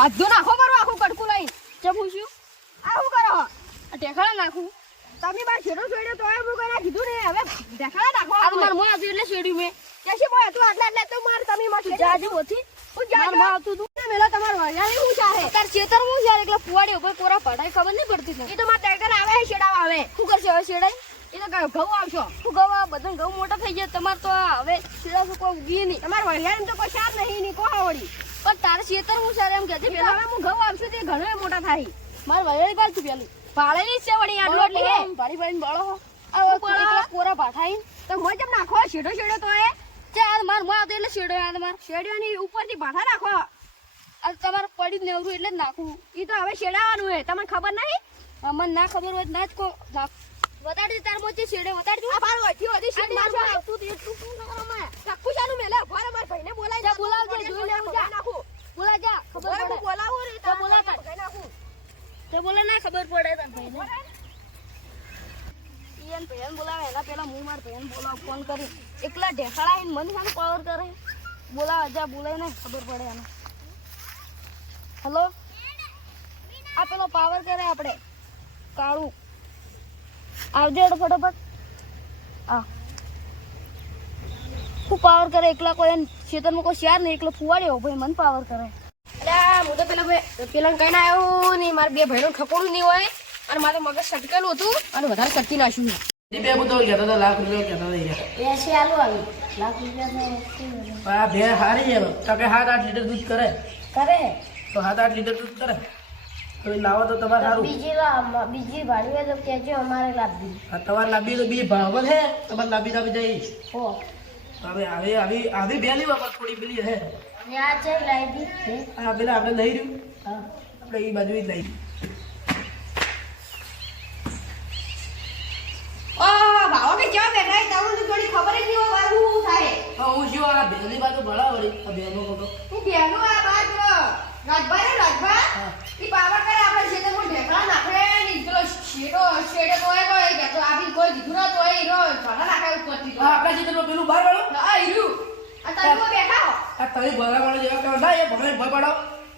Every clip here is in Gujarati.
બાધું નાખો મારું આખું કડકું લઈ ચમ પૂછ્યું આવું કરો ઢેખાડા નાખું તમે બાર છેડો છોડ્યો તો હું કઈ કીધું ને હવે ઢેખાડા નાખો આ માર મોં હતું એટલે છેડ્યું મેં કેસી મોં હતું આટલા તો માર તમે માં જાજુ હોતી હું જાજુ માર આવતું તું ને મેલા તમાર વાયાની હું ચાહે તાર ચેતર હું ચાહે એટલે ફુવાડી ઉપર કોરા પડાય ખબર નહીં પડતી એ તો માર ટેકર આવે છેડાવ આવે શું કરશે હવે છેડાય એ તો ઘઉં આવશો શું ઘઉં આ બધા ઘઉં મોટા થઈ ગયા તમાર તો હવે છેડા તો કોઈ ઉગી નહીં તમાર વાયાની તો કોઈ શાર નહીં ની કોહાવડી પણ તારે ચેતર હું ચાહે એમ કહેતી પેલા હવે હું ઘઉં આવશું તે ઘણો મોટા થાય માર વાયાની બાલ તું પેલું પાળેલી છે વળી આટલો એટલે હે પાડી પાડીને બાળો આ કોરા પાઠાઈ તો મોય જેમ નાખો છેડો છેડો તો એ ચાલ માર માં આવતો એટલે છેડો આ તમાર છેડ્યોની ઉપરથી પાઠા નાખો આ તમાર પડી નેવરું એટલે જ નાખું ઈ તો હવે છેડાવાનું હે તમને ખબર નહીં અમને ના ખબર હોય ના જ કો વતાડી તાર મોચે છેડે વતાડજો આ બાર વઠી વધી છેડ મારવા આવતું તે એટલું શું કરો મે કાકુ ચાલુ મેલે ભોર માર ભાઈને બોલાઈ જા બોલાવજે જોઈ લે હું જા નાખું બોલા જા ખબર પડે બોલાવો રે તો બોલા કઈ નાખું તો બોલે ના ખબર પડે તને ભાઈને ઈયન ભેન બોલાવે એના પેલા હું માર ભેન બોલાવ ફોન કરી એકલા ઢેખાડા આવીને મને સામે પાવર કરે બોલાવ જા બોલાય ને ખબર પડે એને હેલો આ પેલો પાવર કરે આપણે કાળું આવજે ફટાફટ આ હું પાવર કરે એકલા કોઈ ખેતરમાં કોઈ શેર નહીં એકલો ફુવાડ્યો ભાઈ મને પાવર કરે હું તો પેલા કઈ ના આવ્યો ને મારે બે ભાઈનું ઠકોરું નહીં હોય અને મારે મગજ સટકેલું હતું અને વધારે સટકી નાખ્યું બે હું તો કહેતો હતો લાખ રૂપિયા કહેતો લાખ રૂપિયા આ બે હારી છે તો કે 7-8 લીટર દૂધ કરે તો 7-8 લીટર દૂધ કરે તો લાવો તો તમારે સારું બીજી ભાડી હોય તો કેજો અમારે લાવી તમારે લાંબી તો બીજી ભાવ છે તમારે લાંબી જઈ હવે આવી બે લેવા થોડી પેલી હે આ છે લાવી હા પેલા આપણે લઈ રહ્યું આપણે એ બાજુ જ લઈ ભાવો કે કેવા બેઠા તમને થોડી ખબર જ નહીં હોય હું થાય હું શું આ બેની બાજુ ભળા વળી આ બેનો મોટો હું બેનો આ બાજ રાજભા ઈ પાવર કરે આપણે ખેતરમાં ઢેકડા નાખે ને પેલો શેડે તોય કે તો આપી કોઈ દીધું ના તોય ઈરો ભરા નાખે ઉપરથી તો આપણા જીતનો પેલું બહાર વાળો આ ઈરું આ તમે બેઠા હો આ તઈ ભરા વાળો જેવા કે ના એ ભમે ભય પાડો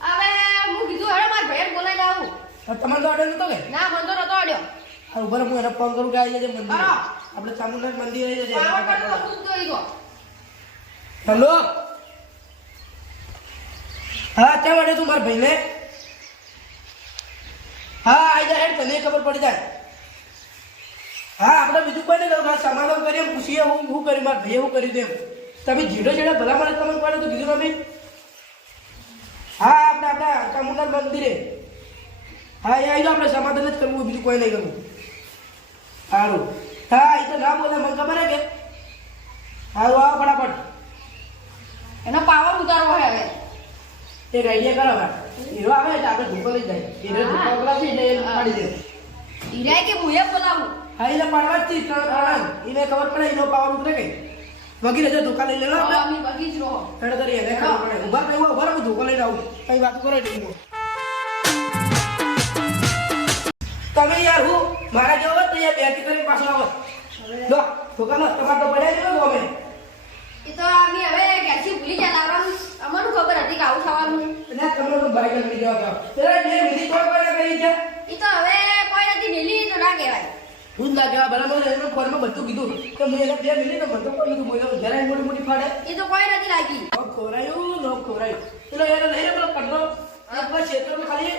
હવે હું કીધું હવે માર ભાઈ બોલાઈ લાવું તમારે તો આડે નતો કે ના મન તો નતો આડ્યો આ ઉપર હું એને ફોન કરું કે આવી જજે મંદિર આપણે ચામુંડા મંદિર આવી જજે પાવર કરે તો તો ઈગો હેલો હા ક્યાં વાડે તું મારા ભાઈને હા આવી જાય તને ખબર પડી જાય હા આપણે બીજું કોઈ નહીં કરું સમાધાન કરીએ પૂછીએ હું કરી મારા ભાઈએ હું કરી દે તમે જીડો જેડા ભલા મને તમે પડે તો કીધું તમે હા આપણે ચામુંડા મંદિરે હા એ આવી જાઓ આપણે સમાધાન જ કરવું બીજું કોઈ નહીં કરવું સારું હા એ તો ના બોલે મને ખબર હે કે સારું આવો ફટાફટ એનો પાવર ઉતારવો હે હવે એક આઈડિયા કરો હીરો આવે એટલે આપણે ધોકો લઈ જાય હીરો ધોકો લાગી એટલે એ પાડી દે હીરા કે મુએ બોલાવું હા એટલે પાડવા જ થી ત્રણ એને ખબર પડે એનો પાવર ઉતરે કે વગી રહેજો ધોકા લઈ લેલો આપણે અમે બગી જ રહો તડે તરી એને ખબર પડે ઉભા રહો ઉભા રહો ધોકો લઈને આવું કઈ વાત કરો એટલે તમે યાર હું મારા જેવો હોત તો યાર બેટી કરીને પાછો આવો લો ધોકા લો તમારે તો પડ્યા જ લો અમે એ તો અમે હવે ગેસી ભૂલી ગયા લાવવાનું અમને ખબર હતી કે આવું થવાનું ના તમને તો બાઈક લઈ જવા તેરા જે મિલી કોઈ કરી છે એ તો હવે કોઈ નથી મિલી તો ના કહેવાય હું ના કહેવા બરાબર એનો ફોનમાં બધું કીધું કે હું એને બે મિલી તો મને તો કોઈ કીધું બોલ્યો જરા મોટી મોટી ફાડે એ તો કોઈ નથી લાગી ખોરાયું પેલો એને લઈને પેલો પડલો આપણા ક્ષેત્રમાં ખાલી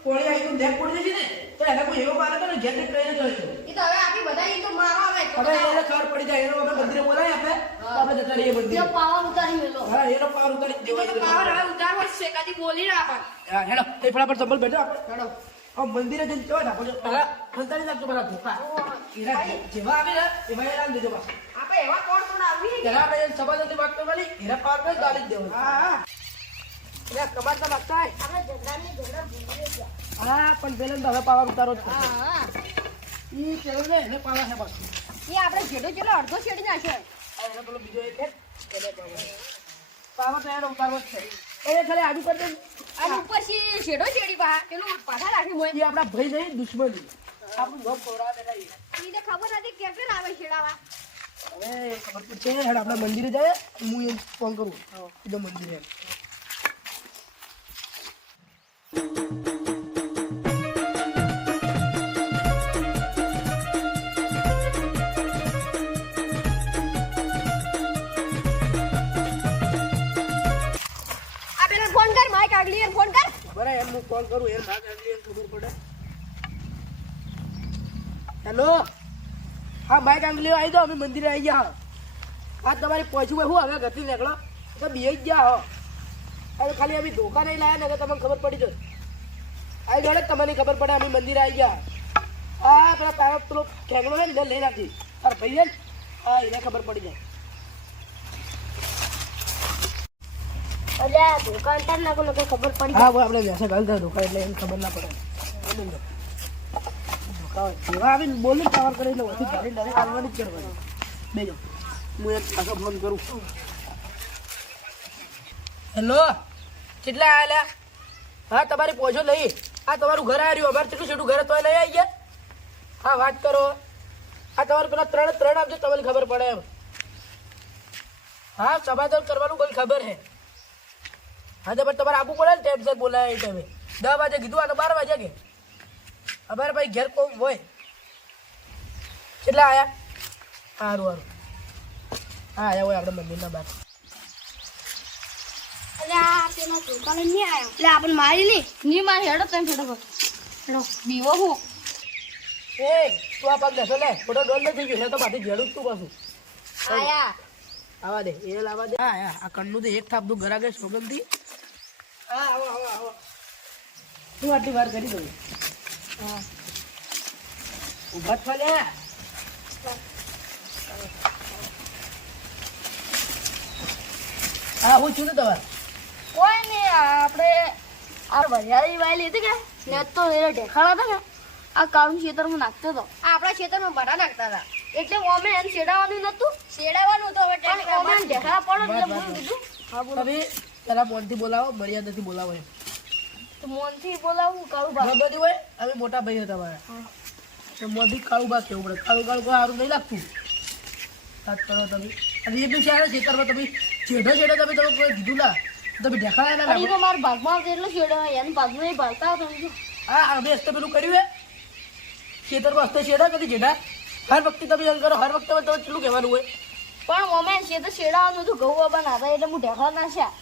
કોણી આવી તો નેક પડી જશે ને તો એને કોઈ એવો મારે તો જેટ કરીને જોયો એ તો હવે આપી બધા એ તો મારો આવે હવે એને ખબર પડી જાય એનો આપણે મંદિરે બોલાય આપણે જતા રહીએ મંદિરે પાવર ઉતારી મેલો હા એનો પાવર ઉતારી દેવાય પાવર હવે ઉતારવો છે કદી બોલી ના આપણ હા હેડો એ ફટાફટ સંભળ બેઠો આપણે હેડો મંદિરે જઈને કેવા નાખો છો પેલા ખંતારી નાખજો મારા ધોકા જેવા આવે ને એવા એ રાખ દેજો પાછા આપણે એવા કોણ આવી જરા આપણે સભાસદી વાત કરવાની એના પાર પર ગાલી જ દેવાનું હા કબાટ ના માગતા આપણે ઝઘડાની ઝઘડા ભૂલી ગયા હા પણ બેલન હવે પાવર ઉતારો જ હા ઈ કેવું ને એને પાવર છે પાછું એ આપણે જેડો અડધો છેડી નાખ્યો એને પેલો બીજો એક એને પાવર તો એને ઉતારવો જ છે એને ખાલી આડું કરી દે અને ઉપર છેડો છેડી પા પેલું પાછા રાખી મોય એ આપણા ભાઈ નહીં દુશ્મન આપણું ગપ ખવડાવે બેઠા એને ખબર નથી કેમ આવે છેડાવા હવે ખબર પડશે હેડ આપણે મંદિરે જાય હું એમ ફોન કરું કીધું મંદિરે આ પેલા ફોન કર માઈક આગલી ફોન કર બરાબર એમ હું કોલ કરું એમ ભાગ આગળ એમ ખબર પડે. હેલો હા બાઈક આંગલીઓ આવી જાઓ અમે મંદિરે આવી ગયા હા તમારી પહોંચવું હોય હું હવે ગતિ નીકળો તો બે જ ગયા હો હવે ખાલી અમે ધોકા નહીં લાયા ને તમને ખબર પડી જશે આવી જોડે તમને ખબર પડે અમે મંદિરે આવી ગયા હા પેલા તારો પેલો ખેંગડો છે ને એને લઈ રાખી તાર ભાઈ છે ને હા એને ખબર પડી જાય. અલ્યા દુકાનદાર ના કોઈ ખબર પડી હા ભાઈ આપણે વ્યવસાય ગાલ દે ધોકા એટલે એને ખબર ના પડે જેવા આવીને બોલું પાવર કરીને ઓછી ગાડી લઈને આવવાની જ કરવાની બેજો હું એક પાછો ફોન કરું. હેલો કેટલા આવેલા હા તમારી પહોંચો લઈ આ તમારું ઘર આવ્યું અમારે કેટલું છેટું ઘર તોય લઈ આવી ગયા હા વાત કરો આ તમારું પેલા ત્રણ આપજો તમને ખબર પડે એમ હા સમાધાન કરવાનું કોઈ ખબર હે હા તો પણ તમારે આપવું પડે ને ટાઈમસર બોલાય એ ટાઈમે 10 વાગે કીધું આ તો 12 વાગ્યા કે અમારે ભાઈ ઘેર કોમ હોય કેટલા આયા સારું હા આયા હોય આપણે મંદિરના બહાર અલ્યા પેલા દુકાને નહીં આયો એટલે આપણને મારી ની મારી હેડો તમે ફટાફટ હેડો બીવો હું એ તું આ પગ દસો લે ફોટો ડોલ નથી ગયો છે તો બાથી જેડું જ તું પાછું આયા આવા દે એ લાવા દે હા આ કન્નું તો એક થાપનું ઘર આગળ સોગંદથી હા આવો તું આટલી વાર કરી દઉં હા ઉભા થવા લે હા હું છું ને તમારે કોઈ નહીં આપણે આ વરિયાળી વાયેલી હતી કે ને તો એ ઢેખાડા હતા ને આ કાળું ખેતરમાં નાખતો હતો આપણા ખેતરમાં ભરા નાખતા હતા એટલે અમે એને શેડાવાનું નતું શેડાવાનું તો હવે અમે ઢેખાડા પડો એટલે હું કીધું હા બોલો તમે પેલા મોનથી બોલાવો મર્યાદાથી બોલાવો એમ તો મોનથી બોલાવું કાળું બા બધું હોય અમે મોટા ભાઈ હતા મારા તો મોદી કાળું બા કેવું પડે કાળું કોઈ સારું નહીં લાગતું વાત કરો તમે અને એ બી છે ખેતરમાં તમે છેડો તમે કોઈ કીધું ના તમે દેખાયા ના એ તો મારા ભાગમાં આવતો એટલે શેડાય એને ભાગમાં નહીં ભાગતા તમે હા અમે હસ્તે પેલું કર્યું હે ખેતરમાં હસ્તે છેડા કદી જેડા હર વખતે તમે એમ કરો હર વખતે તમે કેટલું કહેવાનું હોય પણ અમે શેડાવાનું હતું ઘઉં બનાવતા એટલે હું ઢેખા નાખ્યા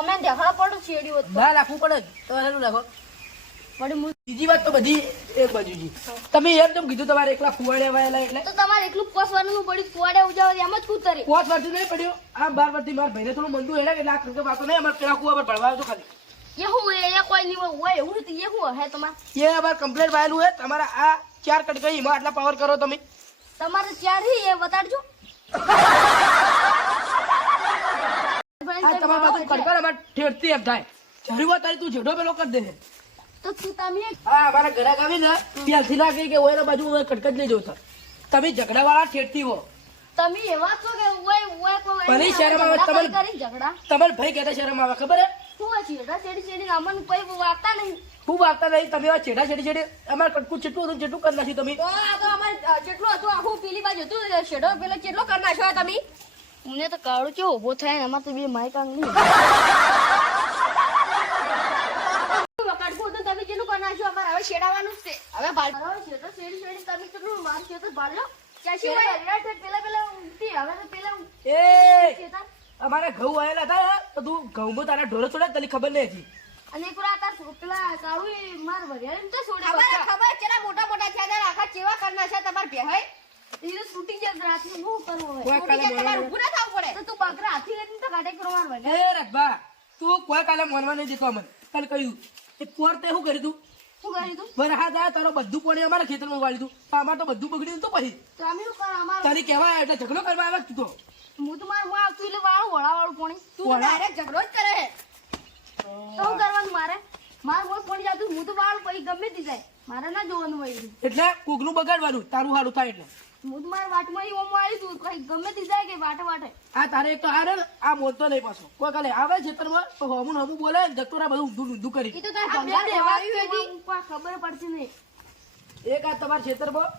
અમે ઢેખા પડો શેડ્યું હતું ના રાખવું પડે જ તમારે શું રાખો વળી હું બીજી વાત તો બધી એક બાજુજી તમે એમ તેમ કીધું તમારે એકલા ફુવાડ્યા વાયેલા એટલે તો તમારે એકલું પોસવાનું પડ્યું કુવાડે ઉજાવ એમ જ કૂતરી 5 વર્ષથી નહીં પડ્યો આ 12 વર્ષથી મારા ભાઈને થોડું મંદું હેડા એટલે આ કંકે વાતો નહીં અમારે પેલા કુવા પર ભળવા તો ખાલી એ હું એ કોઈ નહીં હોય એવું નથી એ હું હે તમારે એ અમારે કમ્પ્લેટ વાયેલું હે તમારા આ 4 કટકાઈ એમાં આટલા પાવર કરો તમે તમારે ચારથી એ બતાડજો આ તમારા બાજુ કટકા અમારે ઠેરતી એમ થાય જરૂર વાત તારી તું જેઠો પેલો કરી દે તો તું તમે હા અમારા ઘરે આવી ને ત્યાંથી લાગે કે ઓય બાજુ કટકા જ લઈ જવું તમે ઝઘડા વાળા ઠેરતી હો તમે એવા છો કે ઓય કોઈ ભલે શરમ આવે તમારે કરી ઝઘડા તમારે ભાઈ કહેતા શરમ આવે ખબર હે શું છેડા છેડી અમને કોઈ વાર્તા નહીં ખૂબ વાર્તા નહીં તમે આ છેડા છેડી અમારે કટકું ચેટલું હતું ચેટલું કરી નાખ્યું તમે તો આ તો અમારે જેટલું હતું આખું પેલી બાજુ હતું શેડો પેલો કેટલો કરી નાખ્યો તમે મને તો કાળું કેવો ઉભો થાય ને અમારે તો બે માઈક આંગલી વકાડવું હતું તમે જેનું કરી નાખ્યું અમારે હવે શેડાવાનું જ છે હવે ભાડ શેડો શેડી તમે કેટલું મારું શેડો ભાડ લો ક્યાંથી હોય પેલા ઉઠી હવે તો પેલા એ અમારે ઘઉં આવેલા હતા તો તું ઘઉં તારા ઢોરો છોડે તને ખબર નહીં હતી અને પૂરા તાર પેલા કાળું માર વરિયાળી તો છોડે ખબર કેટલા મોટા મોટા છે ને આખા ચેવા કરના છે તમાર બેહાઈ ઈ તો છૂટી જાય રાતનું શું કરવું હવે છૂટી જાય તમારે ઊભું ના થવું પડે તો તું બકરા હાથી લઈને તો કાઢે કરો માર વરિયાળી એ રખબા તું કોઈ કાલે મોનવા નહીં દેતો અમને તને કહ્યું એ પોર તે શું કર્યું તું શું કરી તું વરહાદ આયા તારો બધું પાણી અમારા ખેતરમાં વાળી તું અમારે તો બધું બગડ્યું તો પછી તો અમે શું કર અમાર તારી કહેવાય એટલે ઝઘડો કરવા આવે તું તો હું તો માર આવતું એટલે વાળું વળાવાળું પાણી તું તો ડાયરેક્ટ ઝઘડો જ કરે હે તો શું કરવાનું મારે માર મોર પાણી જાતું હું તો વાળું પછી ગમે તે જાય મારે ના જોવાનું હોય એવું. એટલે કોકનું બગાડવાનું તારું સારું થાય એટલે હું તો મારા વાટમાં ઈ ઓમ આવી તું કઈ ગમે તે જાય કે વાટે વાટે આ તારે એક તો આ ને આ બોલતો નહીં પાછો કોઈ કાલે આવે ખેતરમાં તો હમું બોલે જતો રહે બધું ઊંધું કરી ઈ તો તાર ભંગાર દેવાયું હતી કોઈ ખબર પડતી નહીં એક આ તમારા ખેતરમાં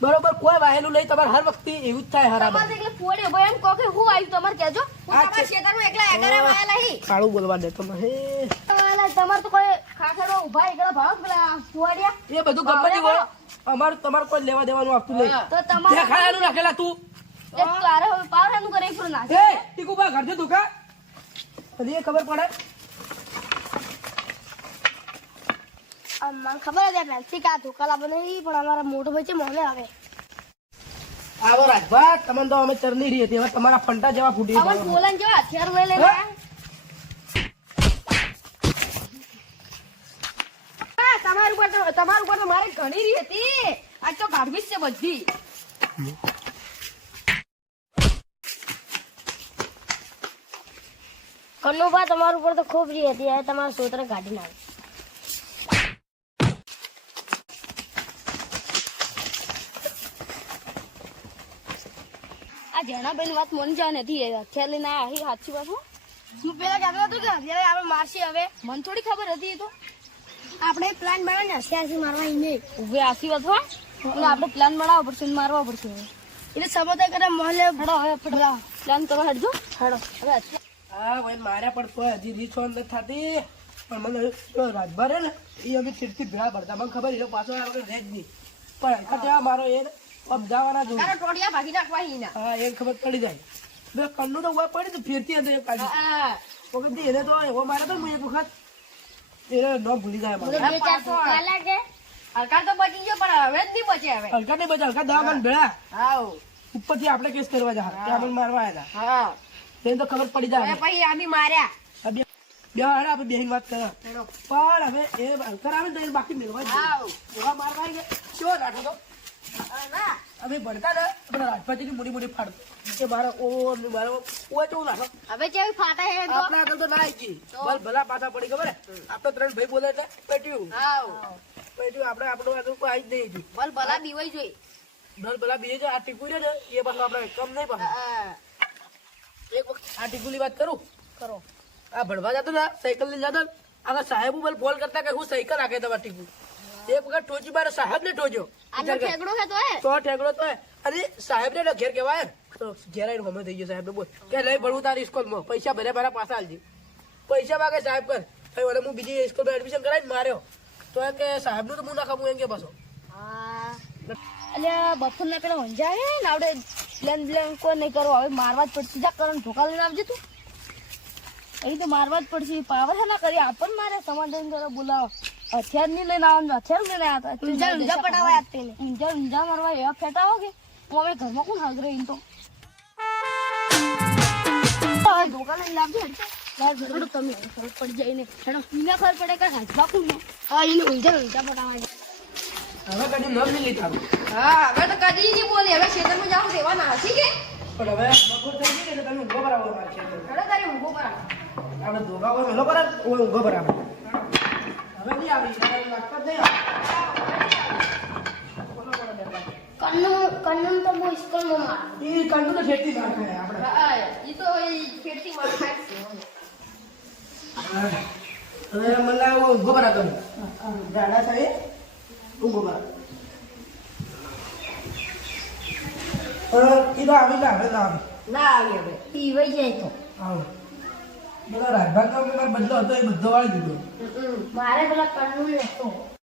બરોબર કોઈ વાહેલું નહીં તમારે હર વખતે એવું જ થાય હરાબર તમારે એટલે ફોડે ભાઈ એમ કહો કે હું આવ્યું તમારે કહેજો હું આ તમારા છે. ખેતરમાં એકલા એગારે વાયેલા હી કાળું બોલવા દે તમે હે તમારે તો કોઈ ખાખરો ઉભા એકલા ભાવ પેલા ફુવાડિયા એ બધું ગમે હોય અમારું તમારે કોઈ લેવા દેવાનું આપતું નહીં તો તમારે દેખાડાનું રાખેલા તું એ તારે હવે પાવરાનું કરે ફૂલ નાખે એ ટીકુબા ઘરજો ધોકા હજી એ ખબર પડે મને ખબર હતી પહેલથી કે આ ધોકા લાવવા નહીં પણ અમારા મોટો ભાઈ છે મોને આવે આવો રાજભા તમને તો અમે ચરની રહી હતી હવે તમારા ફંટા જેવા ફૂટી અમાર બોલાન જેવા હથિયાર લઈ લેને હા? તમારું ઉપર તો મારી ઘણી રહી હતી આજ તો ગાઢવી છે બધી કન્નુભા તમારું ઉપર તો ખૂબ રહી હતી હવે તમારા સોતરે કાઢી નાખે આ જણાબેન વાત મન જા નથી હથિયાર લઈને આયા સાચી વાત હો હું પેલા કહેતો હતો કે હથિયાર આપણે મારશે હવે મને થોડી ખબર હતી એ તો આપણે પ્લાન બનાવીને હથિયારથી મારવા નહીં ઉભે આસી વાત હો એટલે આપણે પ્લાન બનાવવો પડશે અને મારવા પડશે એટલે સમજાય કરે મોલે ફડો હવે ફડો પ્લાન કરો હેડજો ફડો હવે હા ભાઈ માર્યા પણ તોય હજી રીછો નથી થતી પણ મને જો રાજભા રે ને એ અમે ચીડથી ભેળા ભરતા મને ખબર એ પાછો આ વખત રહે જ નહીં પણ હરકત એવા મારો એ સમજાવવાના જોડે તારો ટોડિયા ભાગી નાખવા હીના હા એ ખબર પડી જાય બે કન્નું તો ઉભા પડી તો ફેરતી હતી એ કાઢી વખત એને તો એવો મારે તો હું એક વખત એને ન ભૂલી જાય મારે હલકા તો બચી ગયો પણ હવે જ નહીં બચે હવે હલકા નહીં બચા હલકા દવા મને ભેળા હાઉ ઉપરથી આપણે કેસ કરવા જા કે આપણે મારવા આવ્યા હા હતા એને તો ખબર પડી જાય પછી આમી માર્યા આ બે હાડે આપણે બેહીને વાત કરે પણ હવે એ હલકા આવે ને તો એને બાકી મેળવા જ હાઉ એવા મારવા આવી ગયા કેવો રાખો તો ના અમે ભણતા ને આપણે રાજભાજીની મોટી મોટી ફાડતો કે મારો ઓ કેવું નાખો હવે કેવી ફાટા હે તો આપણા આગળ તો ના આવી ગઈ ભલા પાછા પડી ખબર હે આપણે ત્રણ ભાઈ બોલે એટલે પેટ્યું હાઉ આપણે આપણું આગળ કોઈ આવી જ નહીં હજુ ભલ ભલા બીવાઈ જોઈ ડર ભલા બીજે છે આ ટીકુ છે ને એ પાછું આપણે કમ નહીં પાછું એક વખત આ ટીકુની વાત કરું કરો આ ભણવા જતો ને સાયકલ લઈને જતો ને આગળ સાહેબ ઉપર ફોન કરતા કે હું સાયકલ રાખે તમારે ટીકુ એક વખત ટોચી મારે સાહેબ ને ટોચ્યો આનો ઠેકડો હે તો હે તો ઠેકડો તો હે. અને સાહેબ ને ઘેર કહેવાય ને તો ઘેર આવીને ગમે થઈ ગયો સાહેબ ને બોલ કે નહીં ભણવું તારી સ્કૂલમાં પૈસા ભરે ભરા પાછા આલજે પૈસા માગે સાહેબ કર હવે વળી હું બીજી સ્કૂલમાં એડમિશન કરાવીને માર્યો તો એમ કે સાહેબનું તો હું ના ખામું એમ કે પાછો હા અલ્યા બફર ના પેલા હંજા હે ને આપણે પ્લેન બ્લેન કોઈ નહીં કરો હવે મારવા જ પડશે જા કરણ ધોકા લઈને આવજે તું અહીં તો મારવા જ પડશે પાવર છે ના કરી આપણ મારે સમાધાન જરા બોલાવો હથિયાર નહીં લઈને આવવાનું હથિયાર લઈને આવ્યા હતા ઊંઝા પટાવા આપીને ઊંઝા મારવા એવા ફેટાવો કે હું હવે ઘરમાં કોણ હાજર એમ તો ધોકા લઈને લાવજો હેડો તમે ખબર પડી જાય ને હેડો એને ખબર પડે કે હાજવા કોણ હા એને ઊંઝા પટાવા હવે કદી ન મિલી તારું હા હવે તો કદી નહીં બોલી હવે ખેતરમાં જાવ દેવાના હસી કે પણ હવે બપોર થઈ ગઈ એટલે તમે ઊંઘો બરાબર મારે છે હેડો તારી ઊંઘો કરા આપણે ધોકા હોય મેલો કરે ઓય ઊંઘો બરાબર હવે નહીં આવી લાગતા જ નહીં કન્નમ તો બહુ સ્કૂલમાં માર એ કંડું તો ખેતી માર ખાય આપણે હા ઈ તો ખેતી માર ખાય છે હવે મને લાગે ઊંઘો બરાબર દાડા થાય ઊંઘો બરાબર એ તો આવી ના હવે ના આવે ના આવી હવે ઈ વઈ જાય તો આવો પેલા રાજભાગનો મારો બદલો હતો એ બધો વાળી દીધો મારે પેલા કન્નુ લેતો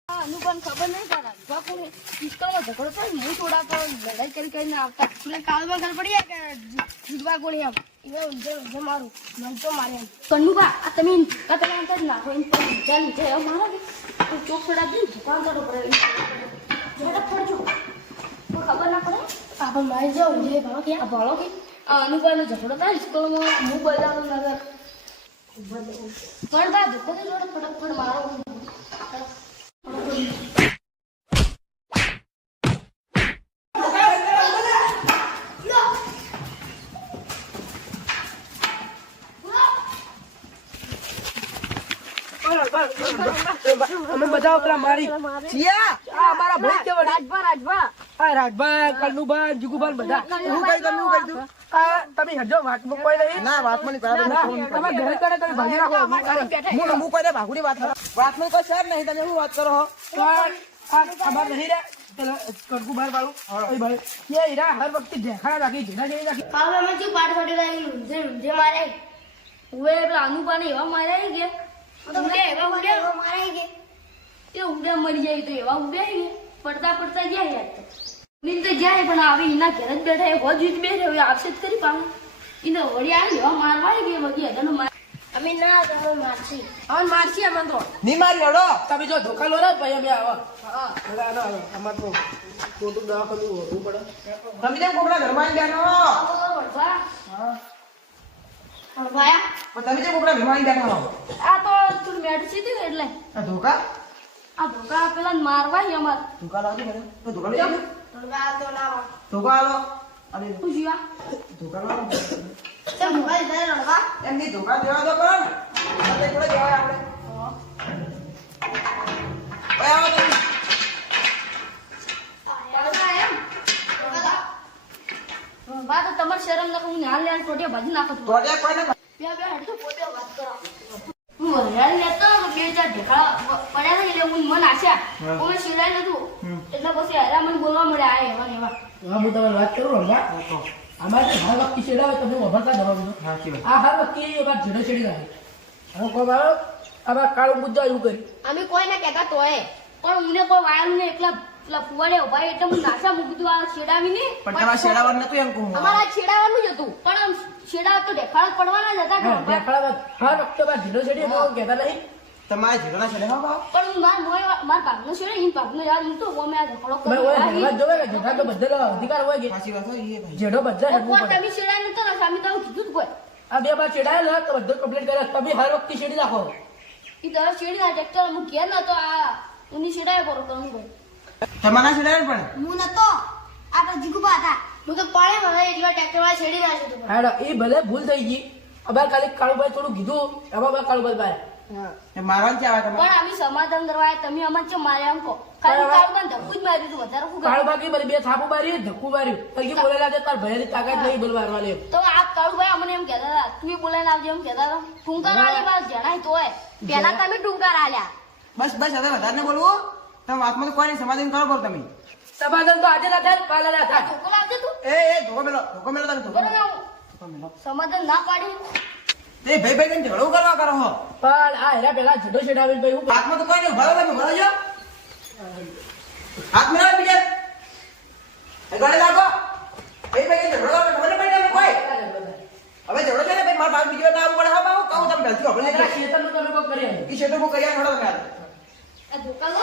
આનું પણ ખબર નહીં કે રાજભા કોણ પિસ્તોલમાં ઝઘડો થાય હું થોડા લડાઈ કરીને આવતા એટલે કાલમાં ઘર પડી જાય કે જીતવા ગોળી આમ એને ઊંઝે મારું મન તો મારે એમ કન્નુભા આ તમે એમ જ નાખો એમ તો ઊંઝા નીચે મારો કે ચોક છોડા દઈને દુકાન કરો પડે ઝડપ પડજો કોઈ ખબર ના પડે આપણે મારી જાઓ ઊંઝે ભાળો કે આ ભાળો કે અનુભાઈનો ઝઘડો થાય સ્કૂલમાં હું બોલાવું નગર પણ બા ધોકો તો જોડે ફટફટ મારો અમે બધા પેલા મારી આ અમારા ભાઈ કે વળી રાજભા આ રાજભા કલ્લુભા જીગુભા બધા હું કઈ દઉં આ તમે હજો વાતમાં કોઈ નહીં ના વાતમાં નહીં કરાવે. તમે ઘરે કરે તમે ભાજી નાખો હું કોઈ દે ભાગુડી વાત કરો. વાતમાં કોઈ સર નહીં, તમે શું વાત કરો છો? આ ખબર નહીં રે પેલા કડકું બહાર પાડું અહીં બહાર એ હીરા હર વખતે દેખાડા રાખી જેના જેવી રાખી કાલે અમે શું પાડ છોડી રહી ઊંઝે મારે ઉવે પેલા અનુપાને એવા માર્યા કે ઉડે એવા માર્યા કે તે ઉડે મરી જાય તો એવા ઉડે પડતા જાય યાર નીન તો જાય પણ આવી એના ઘરે જ બેઠા એ હોજ જ બેઠે હવે આપશે જ કરી પાછું એને વળી આવી એવા મારવા કે બધી હજારનો માર અમે ના તમે મારશી હવે મારશી અમે તો ની મારી હડો તમે જો ધોકા લો ને ભાઈ અમે આવા હા અમાર તો ખોટું દવાખાનું હોવું પડે તમે કેમ કોકના ઘરમાં બેઠો વળવા વળવાયા પણ તમે કેમ કોકના ઘરમાં બેઠો આ તો તું મેડિસિન હતી ને એટલે આ ધોકા આ ધોકા પેલા મારવા અમાર ધોકા લાવજો મને તો ધોકા લઈ જાવ ધોકા તો લાવો ધોકા આલો અરે શું જીવા ધોકા લાવો ચમ મોબાઈલ દે રડવા એમની ધોકા દેવા દો કોણ આપણે કોડે જવાય આપણે ઓય આવો તમે બા તો તમાર શરમ ના હું હાલ લે ટોટે ભાજી નાખો છું તોડે કોઈને બે હેડ તો પોતે વાત કરો હું હેડ લેતો બે ચાર ઢેકડા પડ્યા ને એટલે હું મન આશા હું શીલાઈ નતું એટલે પછી હેરા મને બોલવા મળે આ એવા ને એવા હા હું તમને વાત કરું રમવા અમારે હર વખતે છેડા હોય તમે વભાતા જવાબ દો હા કી આ હર વખતે એ વાત જેડો છેડી રાખે હવે કોઈ મારો આમાં કાળું મુદ્દા એવું કરી અમે કોઈ ના કહેતા તોય પણ મને કોઈ વાયર ને એકલા પેલા ફુવાડે ભાઈ એટલે હું નાશા મૂકી દઉં આ છેડાવી ને પણ તમારા શેડાવર નતું એમ કહું અમારા છેડાવાનું જ હતું પણ આમ છેડા તો દેખાડ પડવાના જ હતા હા દેખાડા હર વખતે વાત જેડો છેડી બહુ કહેતા નહીં તમારા જીરોના છેડે હા બાપ પણ હું માર ભાગનો છેડે ઈ ભાગનો યાદ નતો અમે આ ઝઘડો ભાઈ ઓય ભરવા જોવે કે જેઠા તો બધેલો અધિકાર હોય કે સાચી વાત હોય એ ભાઈ જેડો બધા હેડવું કોઈ પડે તમે છેડા નતો ને સામે તો કીધું જ કોઈ આ બે બાર છેડાયેલા તો બધું કમ્પ્લીટ કરે તમે હર વખતે છેડી રાખો ઈ તો છેડી ના ટ્રેક્ટર હું કે નતો આ ઉની છેડાય પર તો હું ભાઈ તમારા છેડે પણ હું નતો આ તો જીગુબા હતા હું તો પડે મને એટલો ટ્રેક્ટર માં છેડી નાખ્યો તો હાડો એ ભલે ભૂલ થઈ ગઈ અબાર ખાલી કાળુભાઈ થોડું કીધું હવે કાળુભાઈ બાર એ મારવાનું છે આવે પણ અમે સમાધાન કરવા આયા તમે અમને ચમ માર્યા આમ કો ખાલી કાળુબાને ધક્કું જ માર્યું હતું વધારે શું કાળુભાઈ બધી બે થાપું મારી ધક્કું માર્યું તરકી બોલેલા કે તાર ભયની તાકાત નહીં બોલ મારવા લે તો આ કાળુભાઈ અમને એમ કહેતા હતા તું બોલાઈને આવજે એમ કહેતા હતા ટૂંકાર આલી વાત જણાય તોય પેલા તમે ટૂંકાર આલ્યા બસ બસ હવે વધારે ન બોલવું તમે વાતમાં તો કોઈ નહીં સમાધાન કરો પર તમે સમાધાન તો આજે ના થાય કાલે ના થાય ધોકો લાવજે તું એ ધોકો મેલો તમે બરોબર ધોકો મેલો સમાધાન ના પાડી એ ભાઈ ભાઈ કઈ ઝઘડો કરવા કરો હો પણ આ હેરા પેલા જડો છેડાવી ભાઈ હું હાથમાં તો કોઈ નહીં ભરો તમે ભરો છો હાથ મેળવો બીજે એ ગળે લાગો ભાઈ ભાઈ ઝઘડો કરો ખબર નહીં તમે કોઈ હવે ઝઘડો છે ને ભાઈ મારા બાપ બીજો ના આવું પડે હા બાબુ કહું તમે ભલતી ખબર નહીં ખેતરનું તમે કોઈ કરી એ શેઠો કો કર્યા છોડો તમે આ ધોકા